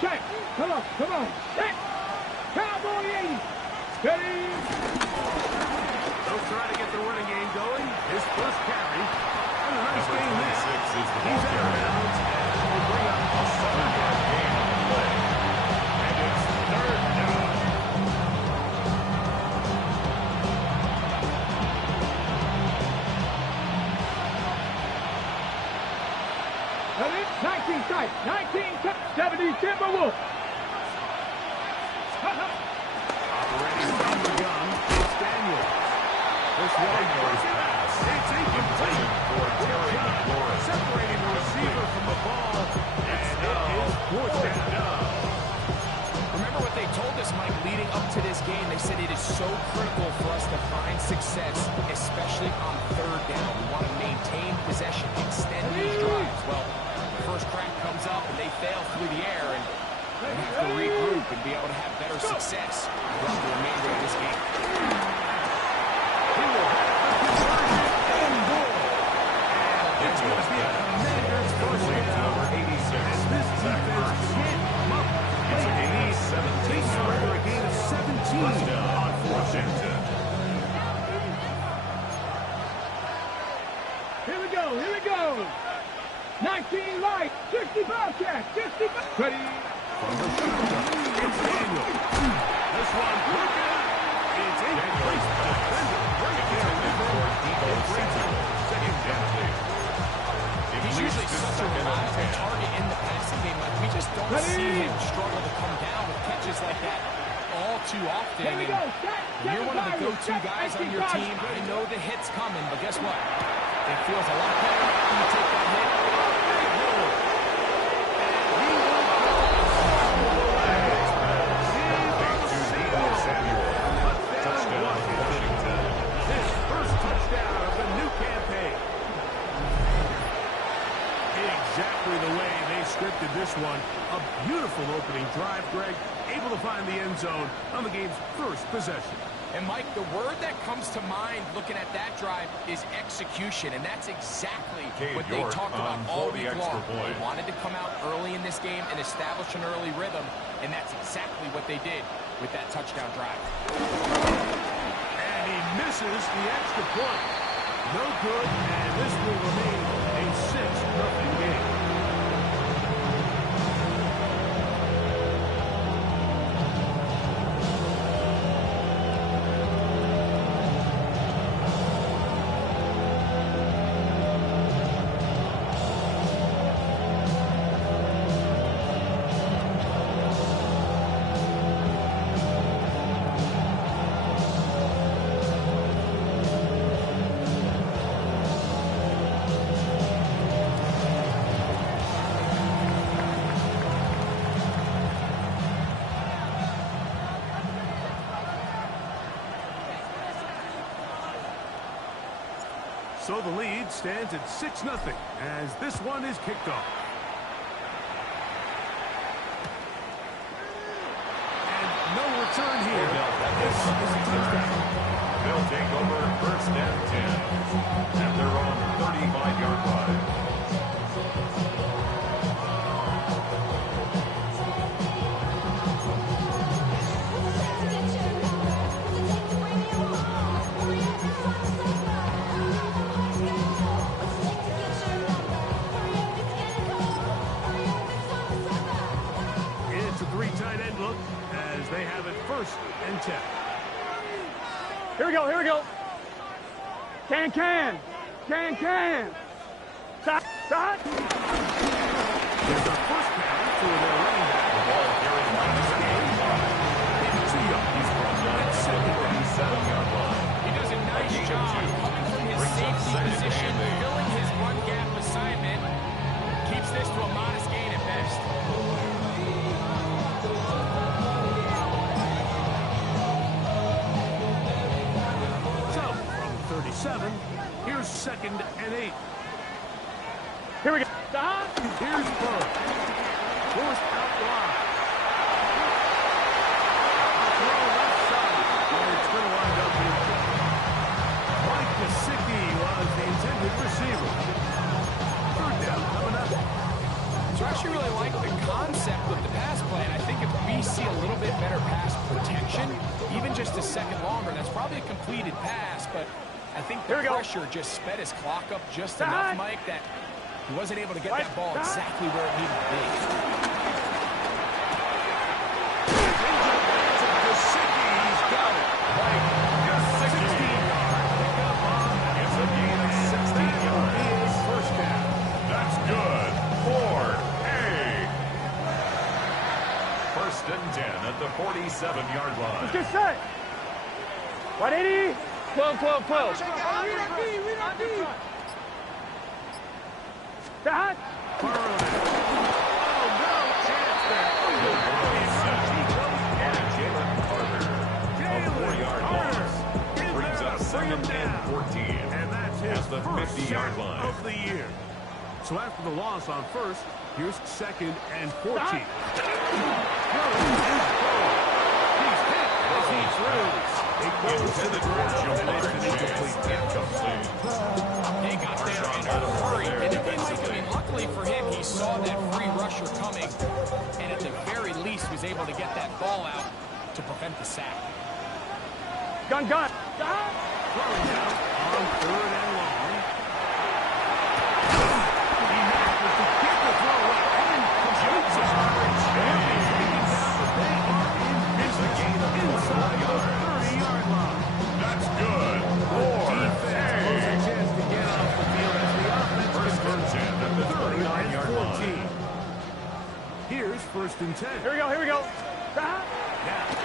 Check. Come on, come on. Check. Cowboy 80. Steady. They'll try to get the running game going. His first carry. And a nice gain there. He's out of bounds and will bring up a 7-yard gain on the play. And it's third down. And it's 19 tight. 70 Timberwolves. Operating from the gun, it's Daniels. This one goes pass. It's incomplete for Terry McLaurin. Separating the receiver from the ball. And it is fourth down. Remember what they told us, Mike, leading up to this game. They said it is so critical for us to find success, especially on third down. We want to maintain possession, extend these drives. Well, the first crack comes up and they fail through the air, and they have to regroup and be able to have better success throughout the remainder of this game. He will have the conversion and goal. And it's going to be a Commanders first down. Number 86. As this defense can't come up. It's a gain of 17. Surrender a gain of 17 on fourth and 10. Here we go, here we go. 19 light, 60 Bobcat, 60 ready. From the shotgun, it's Daniel. This one, look out. It's incomplete. Defender, bring it down. Second down. He's usually such a reliable target in the passing game. Like, we just don't see him struggle to come down with catches like that all too often. Here we go. You're one of the go-to guys on your team. I know the hit's coming, but guess what? It feels a lot better when you take that hit. His first touchdown of the new campaign. Exactly the way they scripted this one. A beautiful opening drive, Greg. Able to find the end zone on the game's first possession. And, Mike, the word that comes to mind looking at that drive is execution, and that's exactly what they talked about all week long. They wanted to come out early in this game and establish an early rhythm, and that's exactly what they did with that touchdown drive. And he misses the extra point. No good, and this will remain a 6-0 game. So the lead stands at 6-0 as this one is kicked off. And no return here. This is a touchdown. They'll take over first and 10 at their own 35-yard line. It's a three tight end look as they have it first and 10. Here we go, here we go. Can. Stop. There's a first down for their running back. The ball carried by this game. It's 2 yards. He's brought down at 7-yard line. He does a nice job coming from his safety position, filling his run gap assignment. Keeps this to a modest gain at best. So, from 37, here's 2nd and 8. Here we go. Stop. Here's Burr. Forced out wide. Throw left side. And it's going to wind up in. Mike Gesicki was the intended receiver. Third down coming up. So I actually really like the concept with the pass play, and I think if we see a little bit better pass protection, even just a second longer, that's probably a completed pass, but I think the pressure just sped his clock up just enough, Mike, that he wasn't able to get that ball exactly where it needed to be. He's got it. Like, just 16 yards. Pick up on. It's a gain of 16 yards. First down. That's good. Ford. Hey. First and 10 at the 47-yard line. Let's get set. 180. 12, 12, 12. Read on D. That. Oh, no chance there. A 4-yard loss. Brings up second and 14. And that's his at the 50-yard line of the year. So after the loss on first, here's second and 14. He's hit as he throws. He goes to the ground and it's an incomplete. They got there in a hurry. And I mean, luckily for him, he saw that free rusher coming, and at the very least was able to get that ball out to prevent the sack. Gun. Throwing down on third and long. He manages to get the throw up and completes his coverage. And he's taken down, but they are in business inside the 30-yard line. That's good. Defense has a chance to get off the field as the offense converts at the 39-yard line. Here's first and 10. Here we go. Now,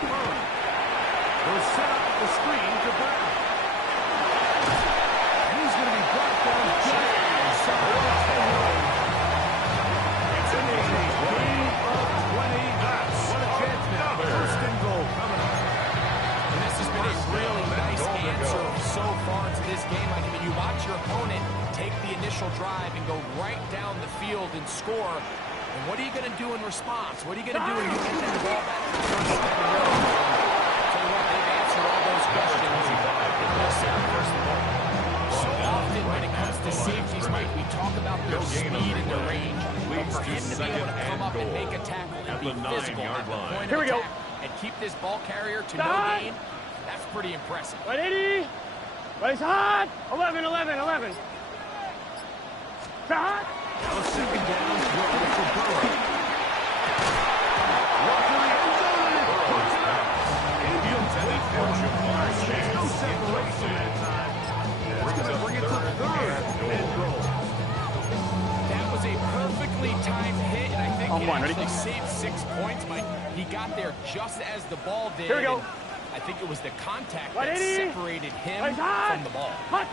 Burrow will set up the screen to Brown. And he's going to be brought down just inside the 10-yard line. It's a gain of 20. What a chance now. First and goal coming up. And this has been a really nice answer so far to this game. I mean, you watch your opponent take the initial drive and go right down the field and score. And what are you going to do in response? What are you going to do when you get that ball back to the first step and go? Tell you what, they've answered all those questions. So often when it comes to safeties, Mike, we talk about their speed and their range. But for him to be able to come up and make a tackle and be physical at the point of attack and keep this ball carrier to no gain, that's pretty impressive. 180. Race hard. 11. Hot. Now a second down throw for Burrow. Walker in the end zone and it puts it up. Incomplete fortune. There's no separation that time. It's going to bring it to third and goal. That was a perfectly timed hit, and I think On it one, actually ready? saved 6 points, Mike. He got there just as the ball did. Here we go. And I think it was the contact that 180. separated him Race hard. from the ball. Hot.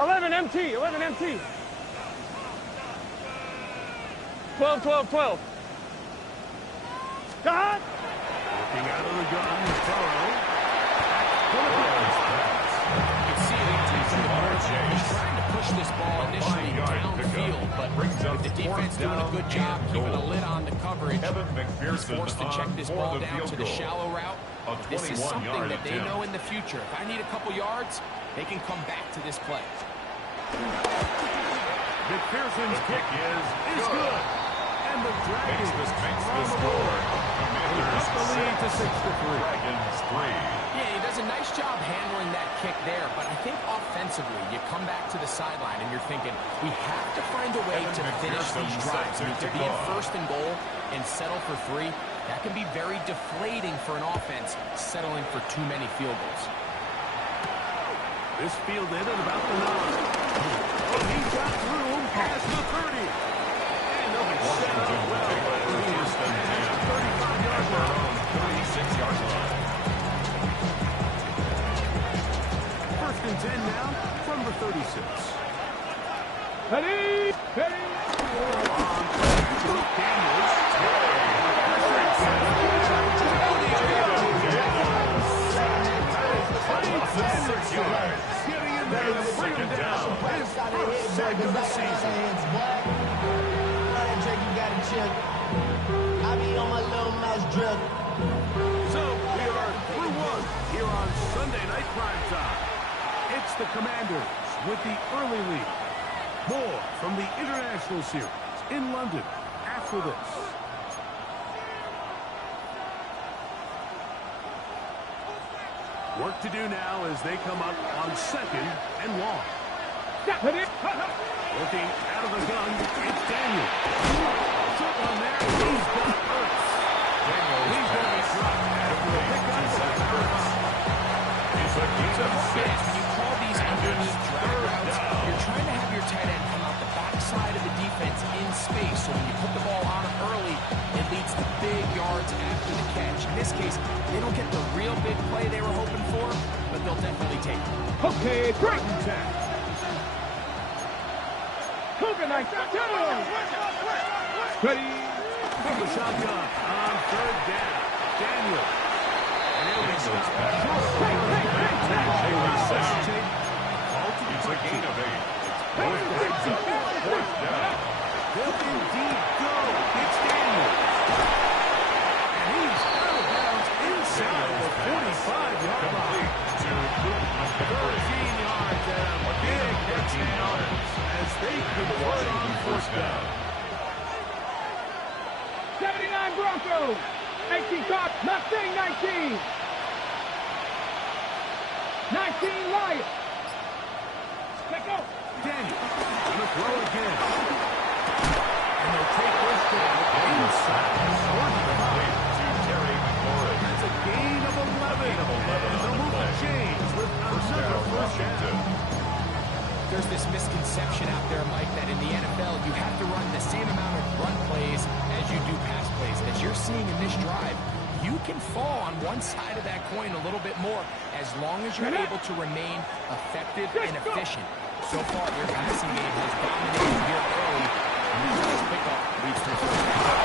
11 MT. 12. Hot. Looking out of the gun, Burrow. You can see it from the ball. He's trying to push this ball initially downfield, but with the defense doing a good job keeping a lid on the coverage, he's forced to check this ball down to the shallow route. This is something that they know in the future. If I need a couple yards, they can come back to this play. McPherson's kick is good. And the Dragons makes the score. up the lead to 6-3. Dragons 3. Yeah, he does a nice job handling that kick there, but I think offensively, you come back to the sideline and you're thinking, we have to find a way to finish these drives. I mean, to be in first and goal and settle for 3, that can be very deflating for an offense settling for too many field goals. This fielded at about the 9. Oh, he's got room past the 30. And they'll be set up well. First and 10. 35-yard line. 36-yard line. First and 10 now from the 36. Ready. Getting in there to bring him down. His first sack of the season. I be on my little mouse drip. So we are through one here on Sunday Night Primetime. It's the Commanders with the early lead. More from the International Series in London after this. Work to do now as they come up on 2nd and long. Looking out of the gun, it's Daniel. Took one there. He's got Ertz. Daniel, he's going to be dropped. When you call these underneath drag routes, you're trying to have your tight end come out the backside of the defense in space. So when you put the ball on early, it leads to big yards after the catch. In this case, they don't get the real big play they were hoping for, but they'll definitely take it. Okay, great. Cougar night. Ready. From the shotgun on 3rd down. Daniel. And he'll be stopped. It's a gain of 8. They'll indeed go. It's Daniel. And he's out of bounds inside the 45-yard line. 13 yards and a big touchdown as they convert on 4th down. 79 Broncos. 18 top. Mustang 19. 19 Lions. Let's go. Daniel gonna throw again. And they'll take this down inside the 45. To Terry McLaurin. That's a gain of 11. And the move will change with another 1st down. There's this misconception out there, Mike, that in the NFL, you have to run the same amount of run plays as you do pass plays. As you're seeing in this drive, you can fall on one side of that coin a little bit more as long as you're able to remain effective and efficient. So far, their passing game has dominated here early, and this nice pickup leads to a 1st down.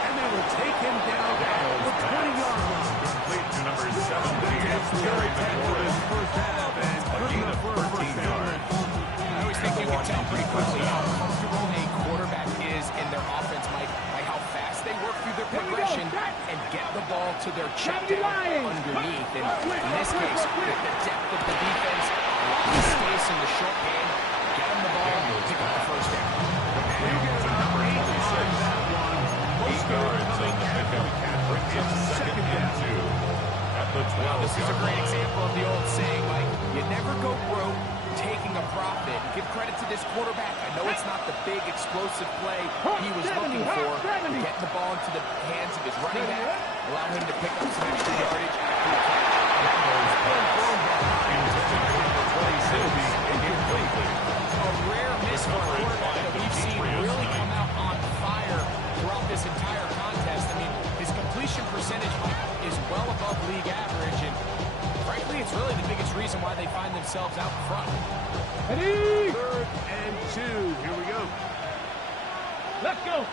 And they will take him down at the 20-yard line. Complete to number 17. Terry McLaurin. First half and A gain of 13 yards. I always think you can tell pretty quickly how comfortable a quarterback is in their offense, Mike, by how fast they work through their progression and get the ball to their check down underneath. And in this case, with the depth of the defense, a lot of space in the short game, get them the ball and pick up the 1st down. To number 86. 8 yards on the pickup. It's 2nd and 2. At the 12. Well, this is a great example of the old saying, Mike, you never go broke taking a profit. Give credit to this quarterback. I know it's not the big explosive play he was looking for. Get the ball into the hands of his running back, allow him to pick up some extra yardage after the catch. A rare miss for a quarterback that we've seen really come out on fire throughout this entire contest. I mean, his completion percentage, Mike, is well above league average, and frankly, it's really the biggest reason why they find themselves out in front. Ready. 3rd and 2. Here we go. Let's go.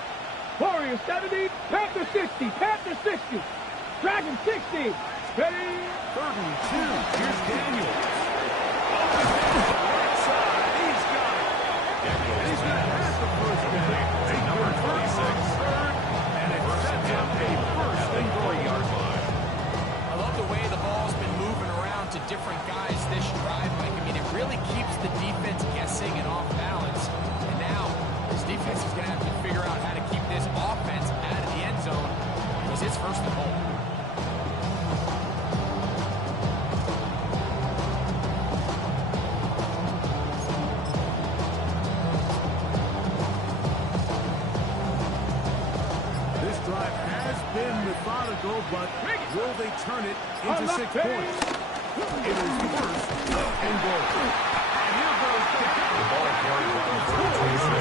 Warriors 70. Panthers 60. Panthers 60. Dragons 60. Ready. 3rd and 2. Here's Daniel. Right side. He's got it. And he's going to have the 1st down. Number 26. And it sets up a 1st and 3-yard line. I love the way the ball's been moving around to different guys this drive, Mike. I mean, it really keeps the defense guessing and off balance. And now, this defense is going to have to figure out how to keep this offense out of the end zone because it's 1st and goal. This drive has been methodical, but will they turn it into 6 points? It is 1st and goal. And here goes down. The ball carried on 26.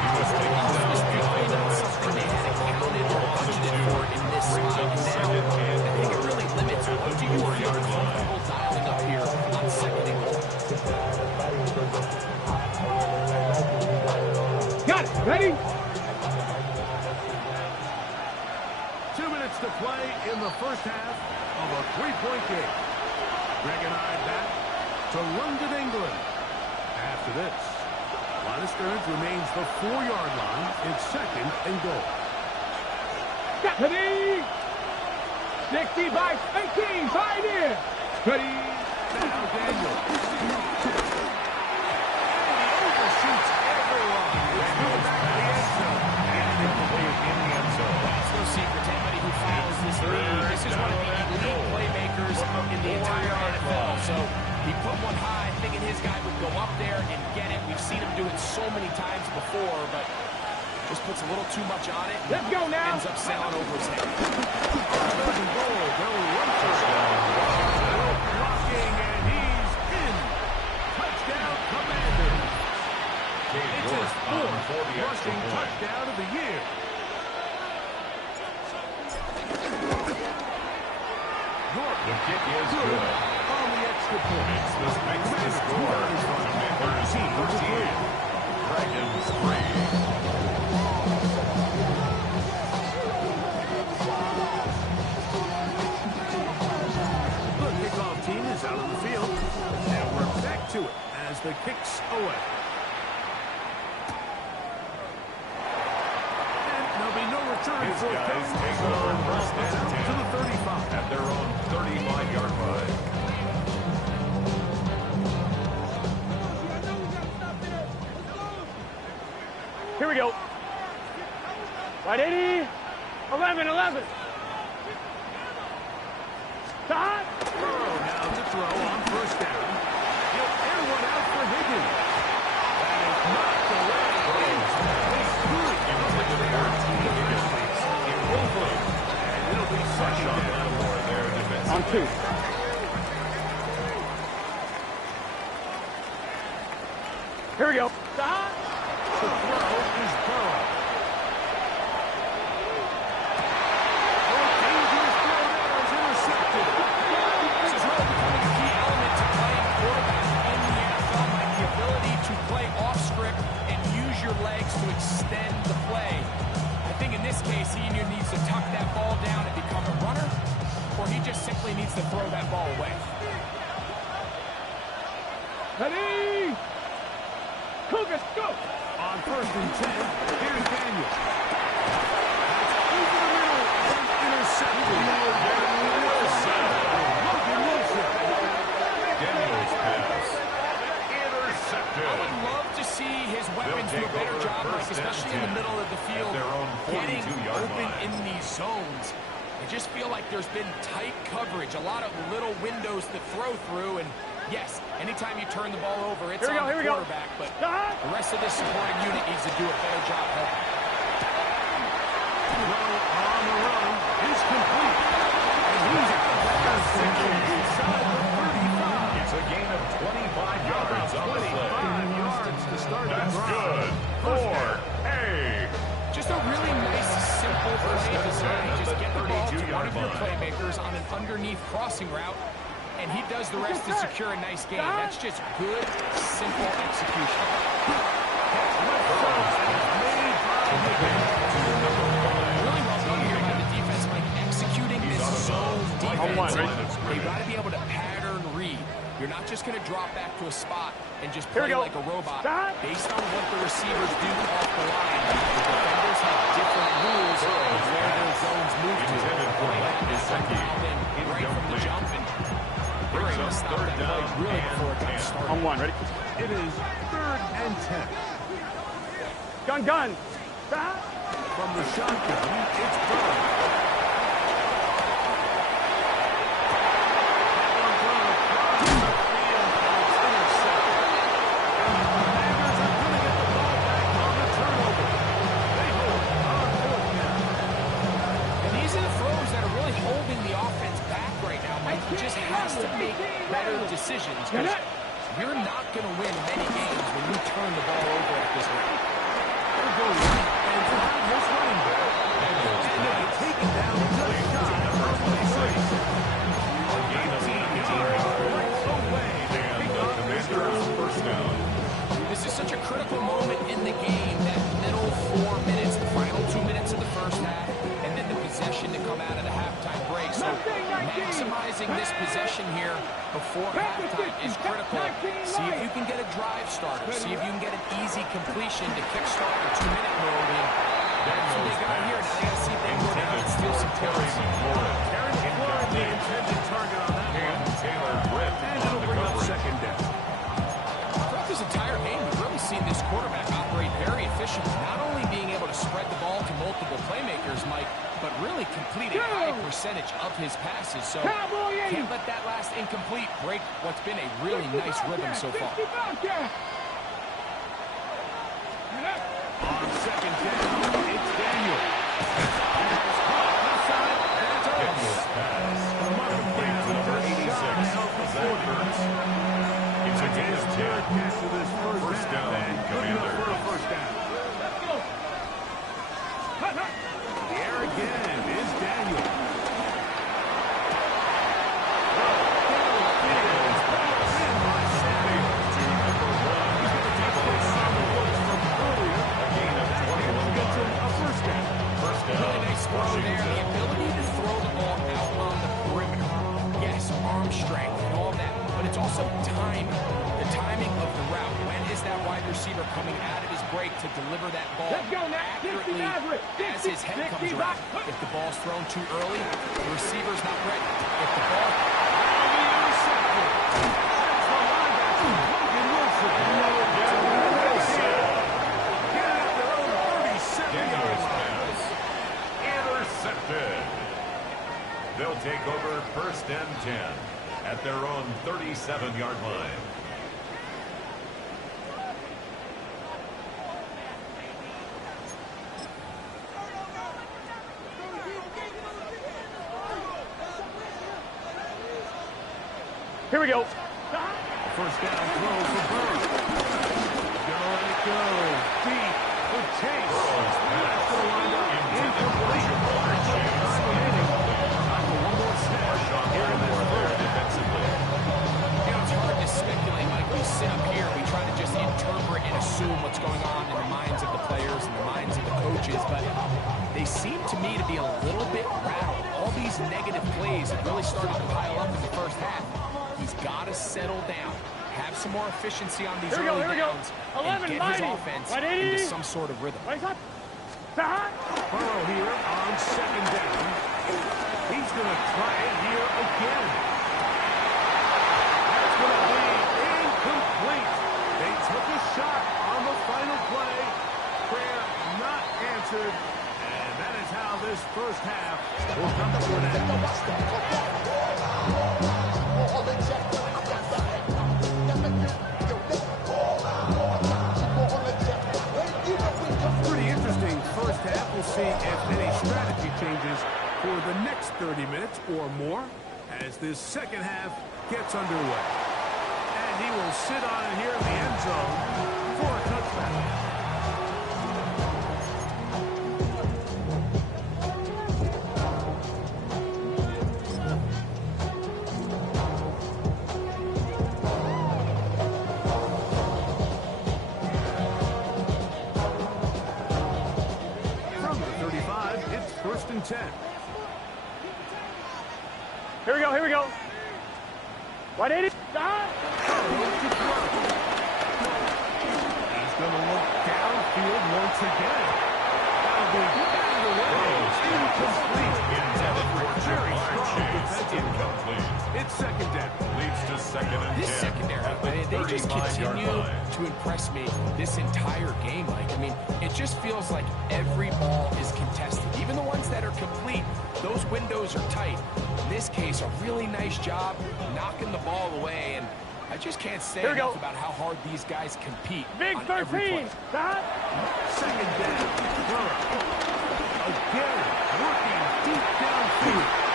He was taken down behind Something they had accounted or budgeted for in this spot. Now, I think it really limits what do you feel comfortable dialing up here on 2nd and goal. Got it. Ready. 2 minutes to play in the 1st half of a 3-point game. Greg and I back to London, England. After this, line of scrimmage remains the 4-yard line. It's 2nd and goal. Ready. 60 by 18. Tied in. Ready. Now Daniel. And he overshoots everyone. It's going back to the end zone. many times before, but just puts a little too much on it. Let's go now. Ends up sailing over his head. Third and goal. They'll run touchdown. Blocking, and he's in. Touchdown, Commanders. It's his fourth rushing touchdown of the year. The kick is good. On the extra point. This makes the score. Commanders 14. Dragons 3. The kickoff team is out on the field. And we're back to it as the kick's away. And there'll be no return These for guys Kevin. take over first Down and to 10 the 35. at their own 35-yard line. Here we go. Right 80. 11. Stop. Burrow now to throw on first down. He'll air one out for Higgins. That is knocked away. It's good. And it'll be second down. On 2. Here we go. Stop. The throw is Burrow. Dangerous throw there is intercepted. This is really becoming a key element to playing quarterback in the NFL, Mike. The ability to play off script and use your legs to extend the play. I think in this case, he either needs to tuck that ball down and become a runner, or he just simply needs to throw that ball away. Ready. Cougars, go. On first and 10, here's Daniel. That's over the middle and intercepted. Logan Wilson. Daniels pass. Intercepted. I would love to see his weapons do a better job, Mike, especially in the middle of the field, their own getting 42-yard open line. in these zones. I just feel like there's been tight coverage, a lot of little windows to throw through, and yes, anytime you turn the ball over, it's on the quarterback, but the rest of this supporting unit needs to do a better job helping. Throw on the run is complete. And he's at the back inside the 35. It's a gain of 25 yards on the play. 25 yards to start the That's drive. good. Ford. Hey. Just a really nice, simple play design. Just get the ball to one of your 32-yard line. playmakers on an underneath crossing route, and he does the rest to secure a nice gain. That's just good, simple execution. Really well done here by the defense, Mike, executing this zone defense. They've got to be able to pattern read. You're not just going to drop back to a spot and just play like a robot. Based on what the receivers do off the line, the defenders have different rules of where their zones move to. Right from the jump, and they're able to stop that play really before it got started. On 1, ready? It is 3rd and 10. Gun. Stop. From the shotgun, it's Burrow. Decisions, because you're not going to win many games when you turn the ball over at this rate. They'll go right and behind this running back. And they'll take it down just shy of the 26. A gain of 18 yards. Away. And the Commanders first down. This is such a critical moment in the game, that middle 4 minutes, the final 2 minutes of the first half, and then the possession to come out of the halftime break. So maximizing this possession here before halftime is critical. See if you can get a drive starter. See if you can get an easy completion to kickstart the 2-minute mode. And that's what they got here. Now they got to see if they can go down and steal some points. Terrence Floyd, the intended target on that one. Taylor Britt And on it'll the bring up coverage. second down. Throughout this entire game, we've really seen this quarterback operate very efficiently, not only being able to spread the ball to multiple playmakers, Mike, but really completing a high percentage of his passes. So can't let that last incomplete break what's been a really nice rhythm so far. second down. It's Daniel. Pass caught outside. That's Daniel's pass. Complete to number 86, Zach Ertz. It's a gain of 10. After this first down, Commander. for a first down. Let's go. Hut, hut. The air again is Daniel. Daniel's pass. To number 1. He's going to take the from earlier. A gain of 21 yards. A first down. First down. Really nice throw there. The Washington. ability to throw the ball out on the perimeter. Yes, arm strength and all that, but it's also timing. The timing of the route. When is that wide receiver coming out of his break to deliver that ball Let's go now. 60 accurately Maverick. as his head 60 comes around? back. If the ball's thrown too early, the receiver's not ready. If the ball... Daniel's pass. Intercepted. They'll take over first and 10 at their own 37-yard line. Here we go. First down throw for Burrow. Gonna let it go. Deep for Chase. Burrow's pass. Intended for Jamar Chase. One more snap. Marshawn Lattimore there defensively. You know, it's hard to speculate. Like, we sit up here, we try to just interpret and assume what's going on in the minds of the players and the minds of the coaches, but they seem to me to be a little bit rattled. All these negative plays have really started to pile up in the first half. He's got to settle down, have some more efficiency on these early downs, and get his offense into some sort of rhythm. Burrow here on second down. He's going to try it here again. That's going to be incomplete. They took a shot on the final play. Prayer not answered. And that is how this first half will come to an end. Pretty interesting first half. We'll see if any strategy changes for the next 30 minutes or more as this second half gets underway. And he will sit on it here in the end zone for a touchdown. From the 35, it's first and 10. Here we go. Here we go. 180. He's going to look downfield once again. That'll be batted away. Incomplete. Intended for Very Jamar strong Chase. defensive. Incomplete. It's second down. Leads to second and 10. This secondary, at the they just 35-yard continue line. to impress me this entire game, Mike. I mean, it just feels like every ball is contested. Even the ones that are complete, those windows are tight. In this case, a really nice job knocking the ball away, and I just can't say enough about how hard these guys compete on every play. Second down. Burrow. Again, working deep downfield.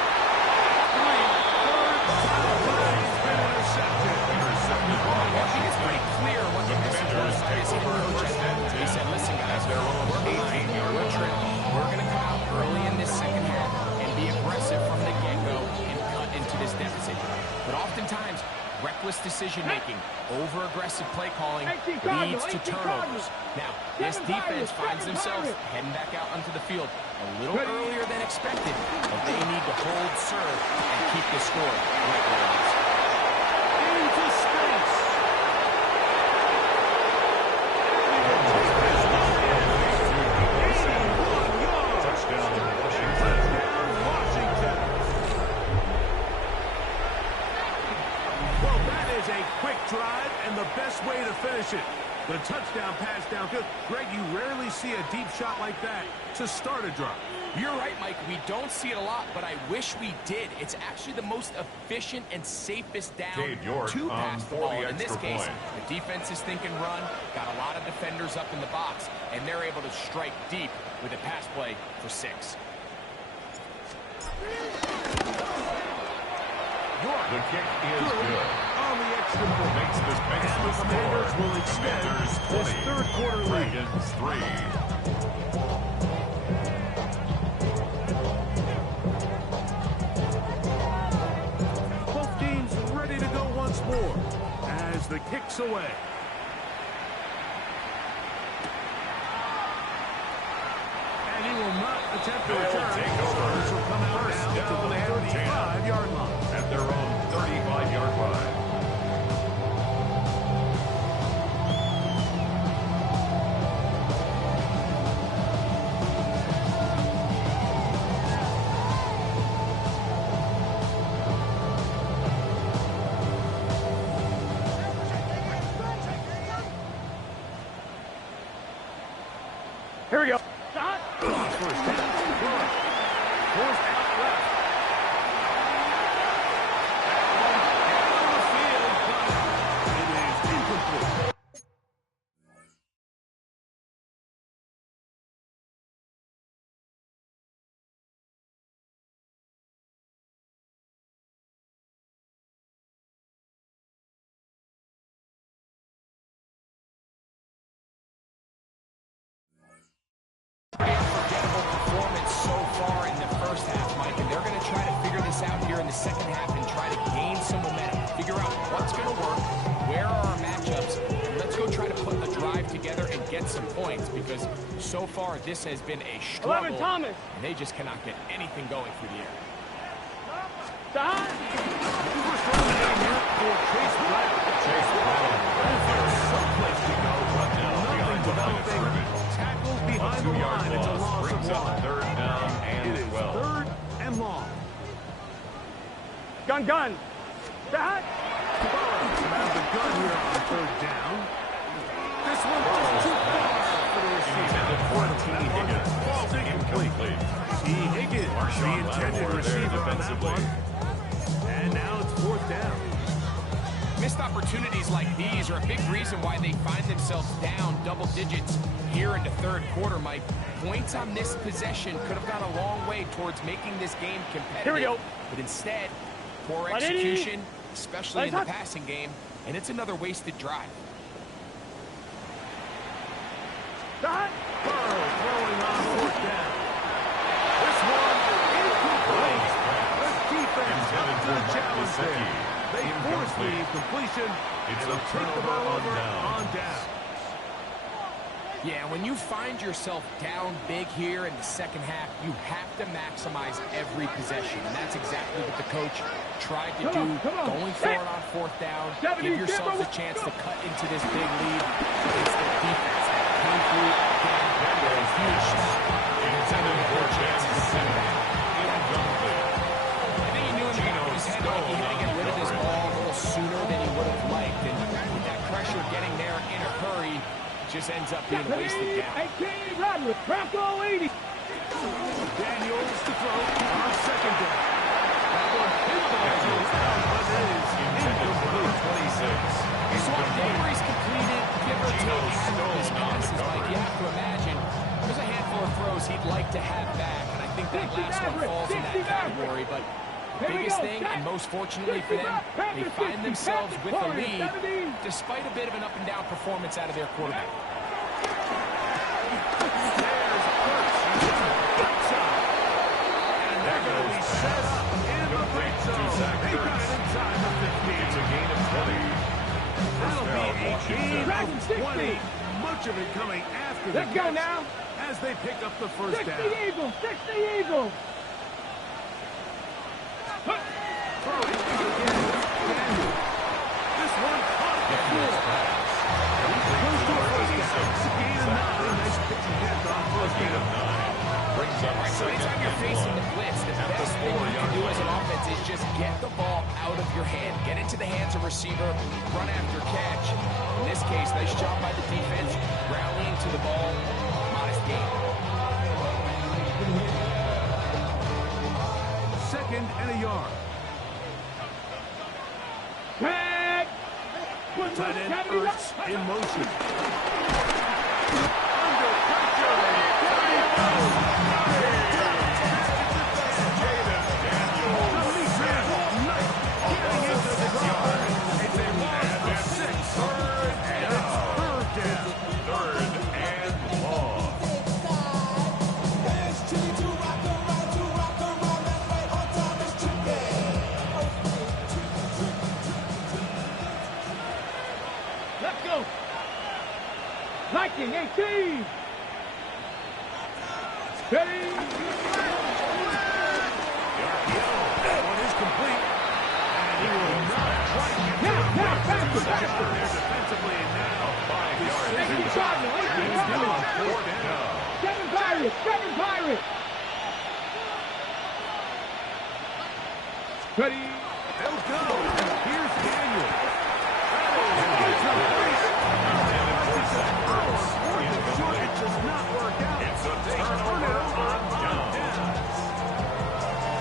3/3 sideline has been intercepted. Intercepted by I think it's Washington. pretty clear what the message was by his head coach. He said, listen, guys, we're behind. We're trailing. We're going to come out early in this second half and be aggressive from the get-go and cut into this deficit. But oftentimes, reckless decision-making, over-aggressive play calling leads to turnovers. Now, this defense finds themselves heading back out onto the field a little earlier than expected, but they need to hold serve and keep the score right where it is. Into space. Touchdown, Washington. Washington. Well, that is a quick drive and the best way to finish it. The touchdown pass downfield. Greg, you rarely see a deep shot like that to start a drive. You're right, Mike. We don't see it a lot, but I wish we did. It's actually the most efficient and safest down to pass the ball. In this case, the defense is thinking run, got a lot of defenders up in the box, and they're able to strike deep with a pass play for 6. The kick is good. On the extra point. Makes the Commanders score. will extend Commanders this 20. third quarter lead. Dragons 3. Both teams ready to go once more as the kick's away. And he will not attempt to return. Take over. This will come out First now to the down and 35-yard line. At their own 35-yard line. Here we go. First down. Forced out left. Down the field, but it is incomplete. Unforgettable performance so far in the first half, Mike, and they're going to try to figure this out here in the second half and try to gain some momentum, figure out what's going to work, where are our matchups, and let's go try to put a drive together and get some points, because so far this has been a struggle, Thomas. and they just cannot get anything going through the air. Stop. First run down here for Chase Bradley. Chase Brown. There's someplace to go, but nothing Behind the line of developing. scrimmage. Tackles behind the 2-yard line. It's a loss loss of brings up 1. third down It and is 12. third and long. Gun. Stop. Burrows has the gun here on third down. This one just too far for the receiver. Intended for T. That one Higgins. falls incomplete. T. Higgins, the Marshawn intended Lattimore there receiver on that defensively. one. And now it's fourth down. Missed opportunities like these are a big reason why they find themselves down double digits here in the third quarter, Mike. Points on this possession could have gone a long way towards making this game competitive. Here we go. But instead, poor Ready? execution, especially in the Lights up. passing game, and it's another wasted drive. Stop. Burrow throwing on fourth down. This one incomplete. The defense up to the challenge there. They force the incompletion. It's and a they'll take the turnover ball on over down. on down. Yeah, when you find yourself down big here in the second half, you have to maximize every possession. And that's exactly what the coach tried to do, Come on. going for it on fourth down. 70, Give yourselves a chance to cut into this big lead. But it's the defense that came through again. A huge shot. Intended for chances. Incomplete. I think he knew in the back of his head like he had to get rid of this ball a little sooner than he would have liked. And with that pressure getting there in a hurry, just ends up being a wasted down. 18, Rodman. Bronco 80. Daniels to throw on second down. That one hit the ball, but it is Intended for incomplete. 26. So on deliveries completed, give or take half of his passes, Mike, you have to imagine there's a handful of throws he'd like to have back, and I think that last one falls in that category. But the biggest thing, and most fortunately for them, they find themselves with the lead, despite a bit of an up-and-down performance out of their quarterback. There's Hurts. He's on the outside. And they're going to be set up in the red zone. They got it inside the 15. It's a gain of 20. That'll be a gain Dragon of 60. 20. Much of it coming after the Let's go catch now. as they pick up the first 60 down. Eagles. 60 Eagles. Throwing again. Daniel. This one caught the floor. Goes to a first down. It's a gain of 9. Nice pitch and catch on first Gain down. of 9. Brings Right, so anytime you're facing the blitz, the best thing you can do as an offense is just get the ball out of your hand. Get into the hands of receiver, run after catch. In this case, nice job by the defense, rallying to the ball. Modest gain. Second and a yard. Tag! Tight end Ertz in motion. Let's go! Liking 18! Ready! That one is complete. And he will not quite get Now, there faster! defensively. And now, 5 yards. 18 Cardinal, 18 Cardinal! 4th down. 7 Pirates, 7 Pirates! Ready! they'll go. Here's Daniel. It does not work out. It's a turnover on downs.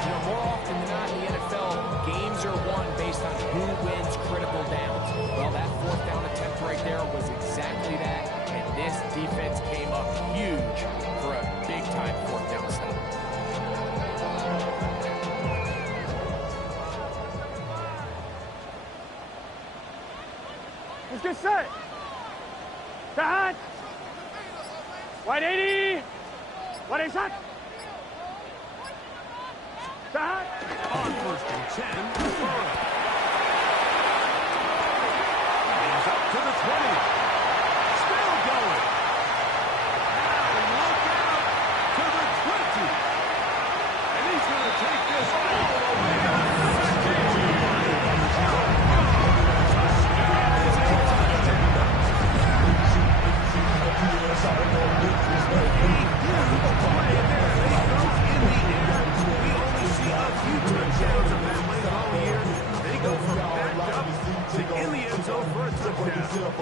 You know, more often than not in the NFL, games are won based on who wins critical downs. Well, that 4th down attempt right there was exactly that, and this defense came up huge for a big-time 4th down stop. Let's get set! The hot! White 80! What is that? The hot! On 1st and 10, Flora. He's up to the 20. Still going. Now look out to the 20. And he's going to take this all the way out.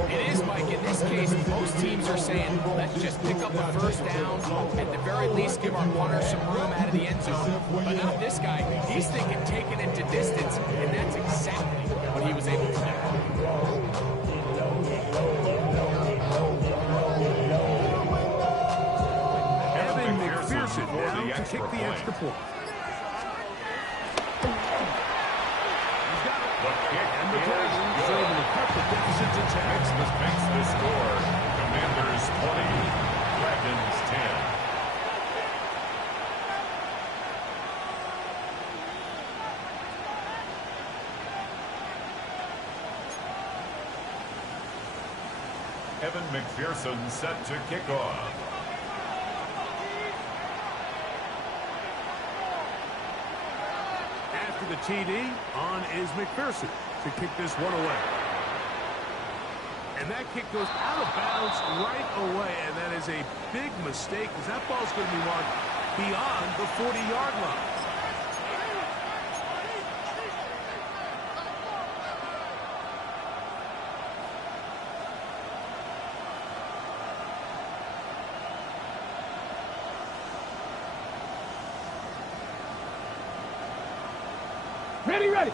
It is, Mike. In this case, most teams are saying, let's just pick up the 1st down. At the very least, give our punter some room out of the end zone. But not this guy. He's thinking taking it to distance, and that's exactly what he was able to do. Evan McPherson now to kick the extra point. He's got it. The kick And the Dragons are able to cut the deficit to 10. makes the score. Commanders 20, Dragons 10. Evan McPherson set to kick off. After the TD, on is McPherson to kick this one away. And that kick goes out of bounds right away, and that is a big mistake because that ball's going to be marked beyond the 40-yard line. Ready, ready!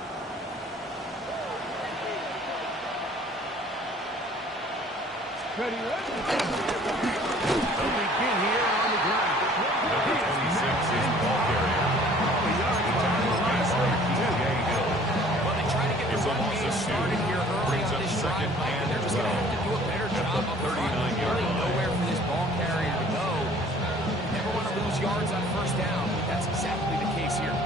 Ready, ready! They'll begin here on the ground. Number 26 is the ball carrier. The tackle is TJ Hill. Well, they try to get the It's a run loss game of 2. started here early Brings on up this second drive, Mike, and and they're just going to have to do a better At job the up front. 39-yard Really line. nowhere for this ball carrier to go. Never want to lose yards on 1st down. That's exactly the case here.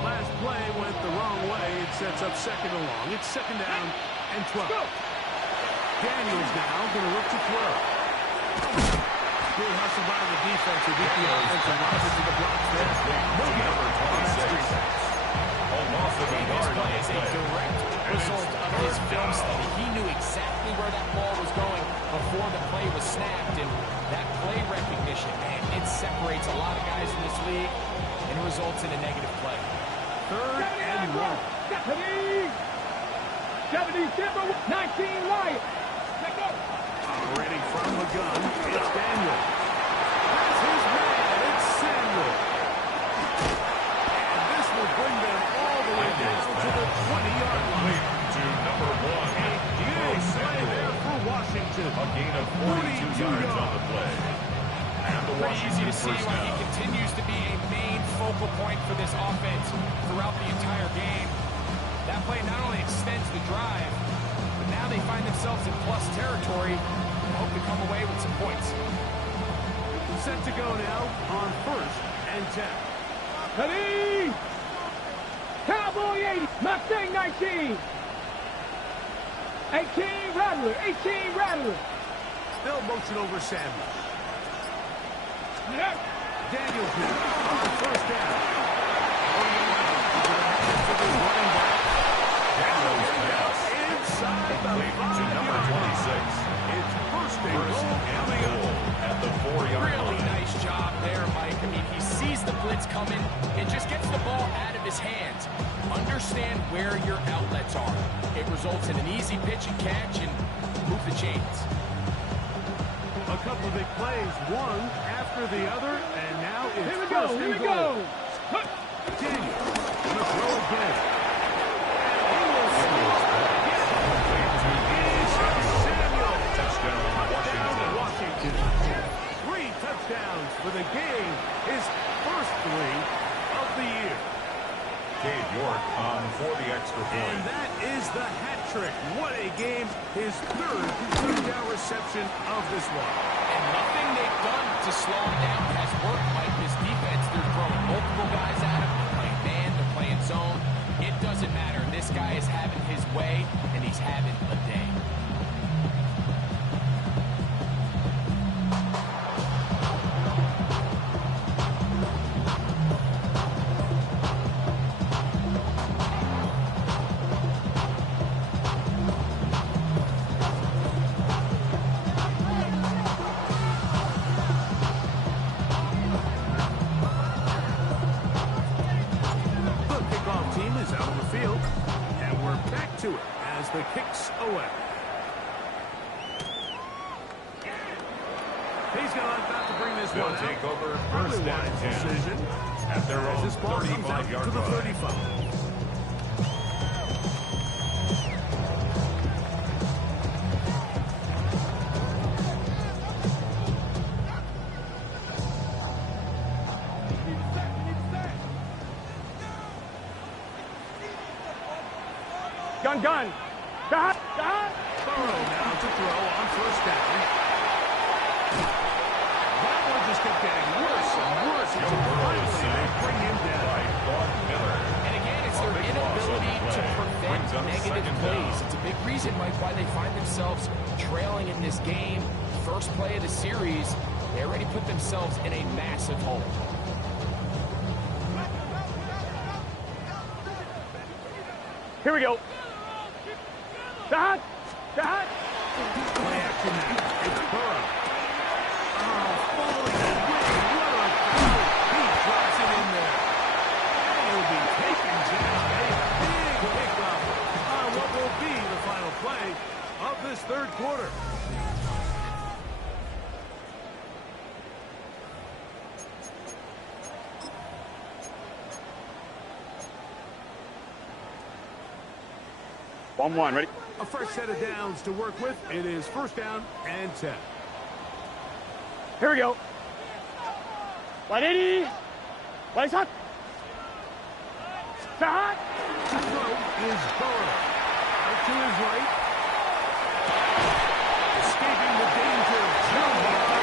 Last play went the wrong way. It sets up 2nd and long. It's 2nd down and 12. Daniels now going to look to throw. Good hustle by the defense who beat the offensive line to the blocks there. Number 26. A loss of a This yard on play the is a play. direct result of a his film study. He knew exactly where that ball was going before the play was snapped, and that play recognition, man, it separates a lot of guys in this league and results in a negative play. 3rd and 1. 70, 19 Lions. Let's go. Operating from the gun, it's Daniel. That's his man, it's Samuel. And this will bring them all the way down to the 20-yard line. To number 1. A big play there for Washington. A gain of 42 yards on the play. And the Pretty easy to see first why he down. continues to be a main focal point for this offense throughout the entire game. That play not only extends the drive, but now they find themselves in plus territory and hope to come away with some points. Set to go now on 1st and 10. Ready? Cowboy 80, Mustang 19. 18 Rattler, 18 Rattler. They'll motion over Samuel. Daniels here on 1st down. Daniels pass. Inside the To number 26. It's 1st and First goal and coming up. goal at the 4-yard Really line. nice job there, Mike. I mean, he sees the blitz coming and just gets the ball out of his hands. Understand where your outlets are. It results in an easy pitch and catch and move the chains. A couple of big plays, one after the other, and now it's Here we go, first here and we goal. go. Daniel, gonna throw again. And he will score again. Is Samuel. Touchdown, Touchdown, Washington. Washington. 3 touchdowns for the game. His first 3 of the year. Cade York on for the extra And point. that is the hat trick. What a game. His 3rd touchdown reception of this one. And nothing they've done to slow him down has worked, Mike. His defense, they're throwing multiple guys at him. They're playing man, they're playing zone. It doesn't matter. This guy is having his way, and he's having a day. The kickoff team is out on the field, and we're back to it as the kick's away. He's about to bring this They'll one take out. over Probably first and wise 10 decision. at their As own this ball comes out 35-yard to the line. 35. Gun. Stop. Burrow now to throw on 1st down. That one just kept getting worse and worse until finally they bring him down. By Vaughn Miller. And again, it's their inability to prevent negative plays. It's a big reason, Mike, why they find themselves trailing in this game. First play of the series, they already put themselves in a massive hole. Here we go. Stop. Play action now. It's Burrow. Oh, falling away. What a throw. He drops it in there. And he'll be taken down. A big pickup on what will be the final play of this 3rd quarter. One. Ready? A fresh set of downs to work with. It is 1st down and 10. Here we go. 180. Wide shot. Stop. The throw is Burrow. Out to his right. Escaping the danger.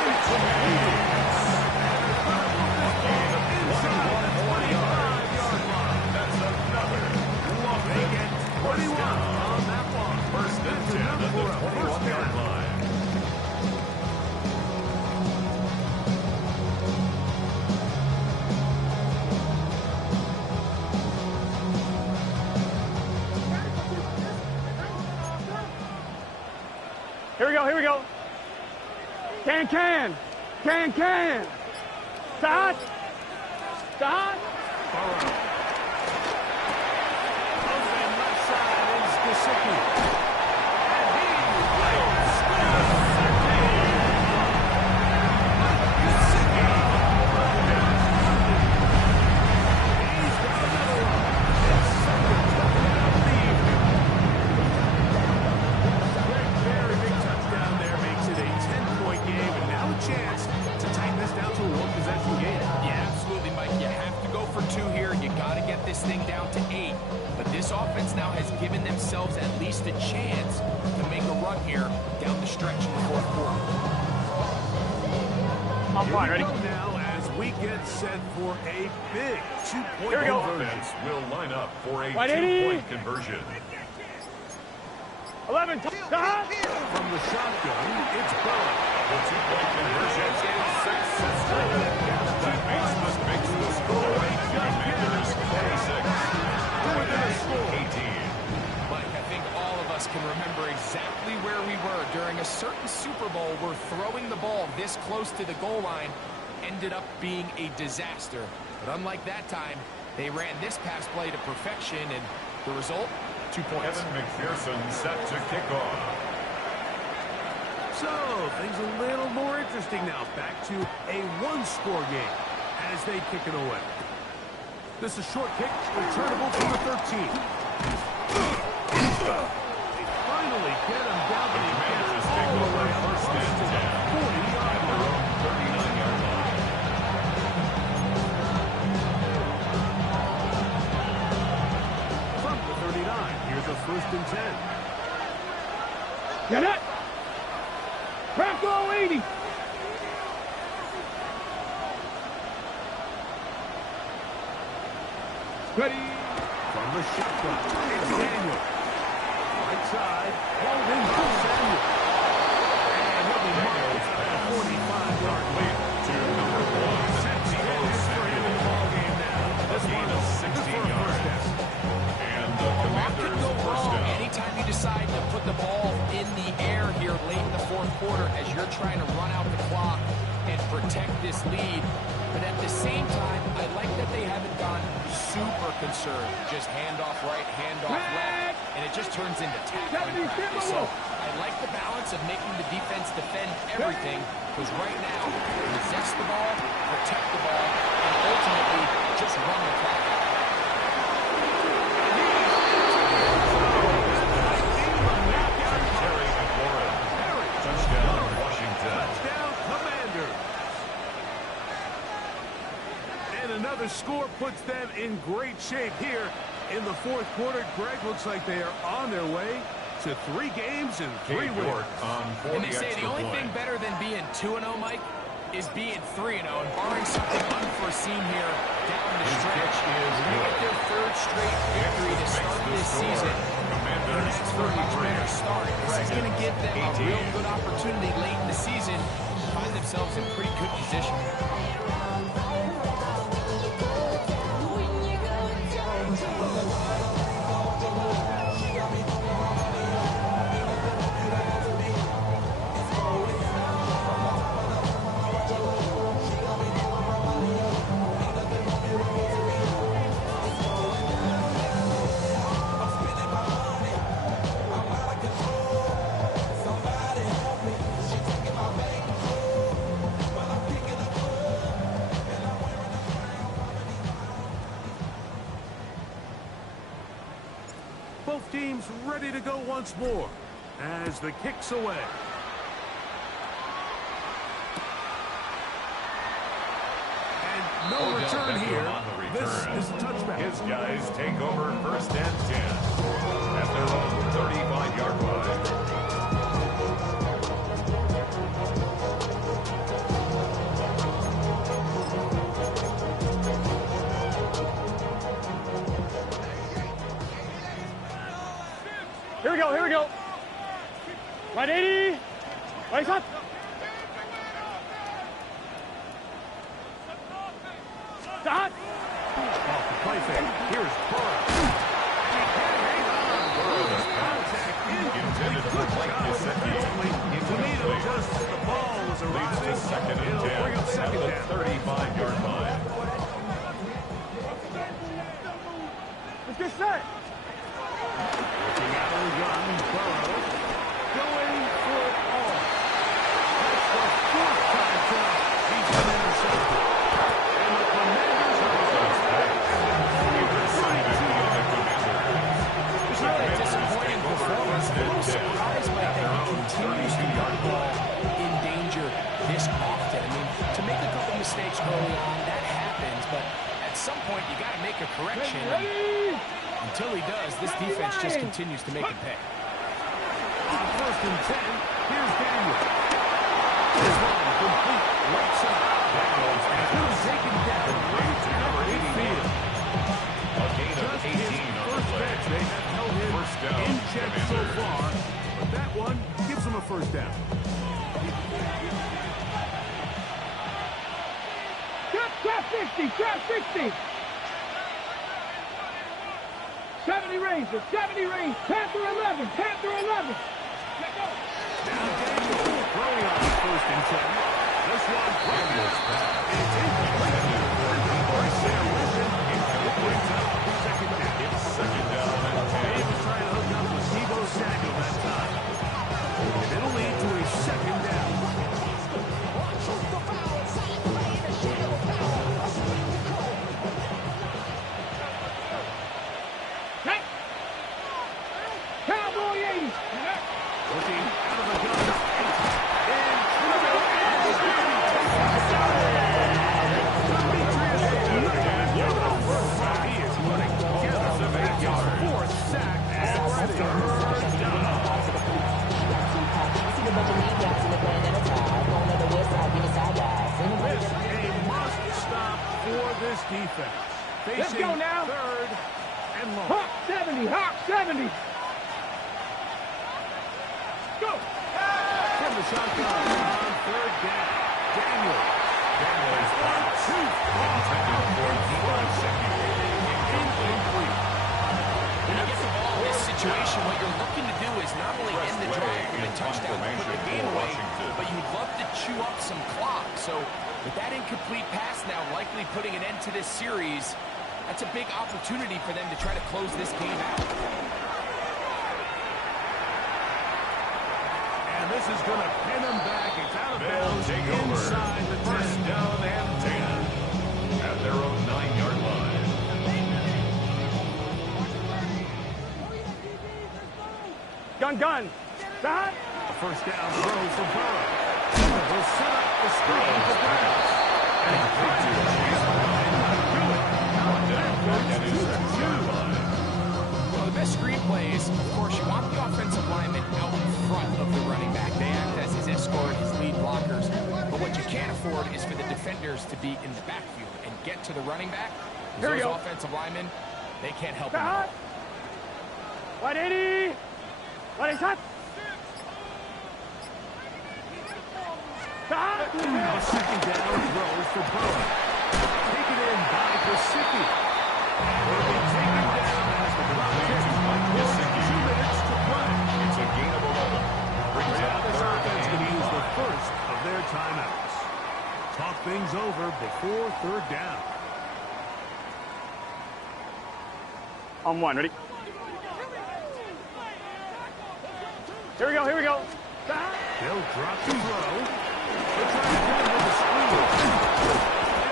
Inside the 25-yard line. That's another lovely They get 21 on that one. first and That's 10 enough at the for a first 21-yard down. line. Here we go, here we go. Can. Start. Burrow. Open left side is Gesicki. And he will score. Gesicki. He's got another one. His second touchdown of the evening. Very big touchdown there makes it a 10-point game, and now a chance to tighten this down to a one-possession game. Yeah, absolutely, Mike. You have to go for 2 here. You got to get this thing down to 8. But this offense now has given themselves at least a chance to make a run here down the stretch in the fourth quarter. I'm fine, ready? Here we go now as we get set for a big 2-point Here we go. conversion. Offense will line up for a Right, 2-point conversion. 11, start. From the shotgun, it's Burrow. The 2-point conversion is successful. That makes the score. Commanders 46. Commanders 18. Mike, I think all of us can remember exactly where we were during a certain Super Bowl where throwing the ball this close to the goal line ended up being a disaster. But unlike that time, they ran this pass play to perfection, and the result, 2 points. Kevin McPherson set to kick off. So, things a little more interesting now. Back to a one-score game as they kick it away. This is short kick, returnable from the 13. They finally get him down to the Commanders all take the over way up first close and to the 10. 40-yard At their line. own 39-yard line. From the 39, here's a first and 10. Get it. Bronco 80. Ready. From the shotgun, it's Daniel. Right side, held in for Samuel. And he'll be marked at a 45-yard lead. To number 1, Tebow Samuel. This Gain one of is 60 for a first yards. down. And the What could Commanders go first wrong down. anytime you decide to put the ball in the air here late in the fourth quarter as you're trying to run out the clock and protect this lead? But at the same time, I like that they haven't gone super concerned. Just handoff right, handoff left, and it just turns into tackling practice. So I like the balance of making the defense defend everything, because right now, possess the ball, protect the ball, and ultimately just run the clock out. Terry McLaurin. Touchdown, Washington. Touchdown, Commanders. And another score puts them in great shape here in the fourth quarter. Greg, looks like they are on their way to 3 games and 3 Cade wins. York on 40 And they say extra the only point. thing better than being 2-0, Mike, is being 3-0, and barring something unforeseen here down the His stretch. pitch is They good. get their 3rd straight victory to start this season. Commanders That's for a much 33. better start. This is going to give them a 18. real good opportunity late in the season to find themselves in pretty good position. Both teams ready to go once more as the kick's away. And no Odell return Beckham here. on the This return. is a touchback. His guys take over first and 10 at their own 35-yard line. Here we go, here we go. Right 80. Right up. Start. Off the play fake. Here's Burrow. He can't hang on. Contact incomplete. Intended for Good Mike job Gesicki. defensively. Leads to second and 10 Bring up second at down. the 35-yard line. Let's get set. Looking out of the gun, Burrow going for it all. That's the fourth time tonight he's been intercepted. And the Commanders are It's really a disappointing performance. A little surprised by that he continues to get the ball in danger this often. I mean, to make a couple mistakes early on, that happens, but at some point you got to make a correction. Until he does, this defense just continues to make him pay. on first and 10. Here's Daniel. His line complete right side. Daniels has been taken down right to number 85. A gain of 18 on the First play. catch, they have held him First down, in check so Commanders. far, but that one gives him a first down. Trap 60, trap 60. 70 Rangers, 70 Rangers. Panther 11, Panther 11. Now Daniel throwing on first and 10. This one Daniels back. It's incomplete. Marcel Wilson. It brings up second down. It's second down and 10. He was trying to hook up with Deebo Samuel that time. And it'll lead to a second down. Hey. Cowboy 80. Looking out of the gun. And Trudeau and He is running together. The backyard. Fourth sack and third down. This a must stop for this defense. Let's Facing go now. third and long. Hawk 70, Hawk 70. Go. From the shotgun on third down. Daniel. Daniels pops. Intended for Deebo Samuel. Incomplete. When you get the ball in this situation, what you're looking to do is not only end the drive with a touchdown to put the game away, but you'd love to chew up some clock. So with that incomplete pass now likely putting an end to this series, that's a big opportunity for them to try to close this game out. And this is going to pin him back. It's out of They'll bounds take over. inside the 10. First down and 10 at their own 9-yard line. Gun. Stop. A first down throw for Burrow. Will set up the screen for Browns. And he's trying to chase do it. At his 6-yard line. Well, the best screenplay is, of course, you want the offensive lineman out in front of the running back. They act as his escort, his lead blockers. But what you can't afford is for the defenders to be in the backfield and get to the running back. Here we Those go. offensive linemen, they can't help him Stop. out. 180. What is that? Stop. A second down throw for Burrow. Taken in by Gesicki. Will be taken down as the clock ticks. 2 minutes to play. It's a gain of 11. Brings Now up this third offense and going to use the 5. first of their timeouts. Talk things over before third down. On one, ready? Here we go. Stop. They'll drop the throw. They're trying to get him with the screen.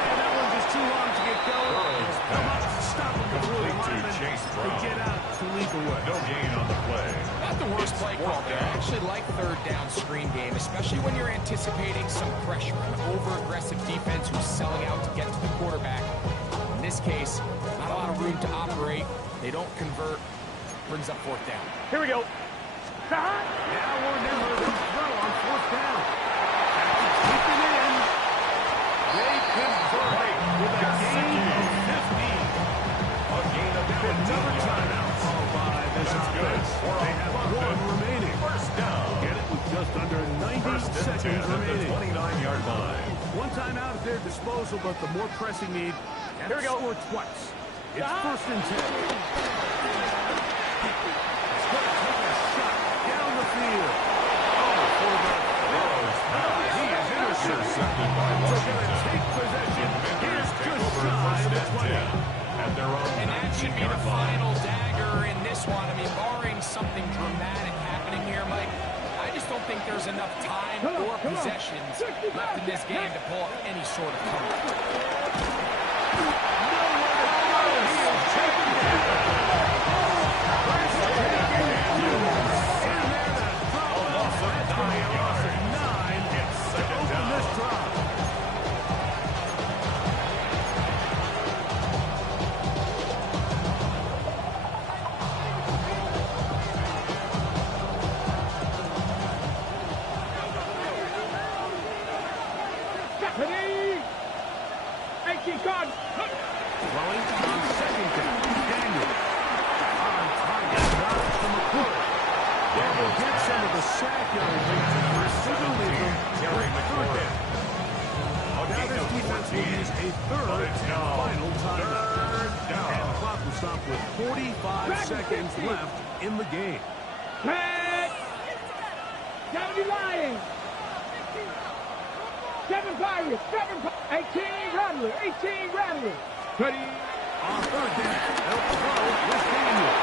And that one just too long to get going. Burrow's Come pass. up, stop him before the Complete to lineman Chase to Brown. get out to lead the way. No gain on the play. Not the worst play call there. I actually like third down screen game, especially when you're anticipating some pressure, an over-aggressive defense who's selling out to get to the quarterback. In this case, not a lot of room to operate. They don't convert. Brings up fourth down. Here we go. Stop. Now we're never to throw on fourth down. And keep it in. They convert with a gain of 15. A gain of Now 15 another yards. timeout called by this That's good. offense. We're They on have fourth one and- remaining. First down. Get it with just under 90 First and 10 seconds at the remaining. 29-yard line. One timeout at their disposal, but the more pressing need, have Here we to go. score twice. It's first and 10. It's going to take a shot down the field. Oh, for the Burrow's pass. he is think there's enough time or possessions left in this game to pull off any sort of comeback. Ready? 18 gone. Throwing on second down. Daniel. On target. Dodge to McCoy. Daniel gets some of the sack yards into the leader. Terry McLaurin. Now this defense will use a third and final timeout. And the clock will stop with 45 seconds left in the game. Back. 70 Lions. 7 Pirates. 18 Rattlers. 18 Rattlers. Ready? On third down, they'll throw with Daniel.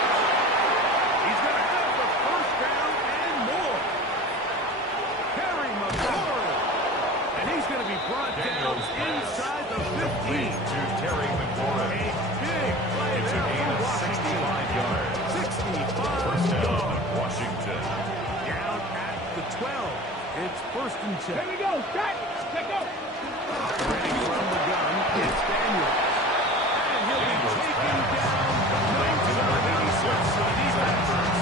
He's going to have the first down and more. Terry McLaurin. And he's going to be brought down inside the 15. To Terry McLaurin. A big play It's a there gain for of Washington. 65 yards. 65 First down, yards. Washington. Down at the 12. It's first and 10. Here we go. Start. Let's go. Ready from the gun, it's Daniels. And he'll be taken down. No, 86 for the defense.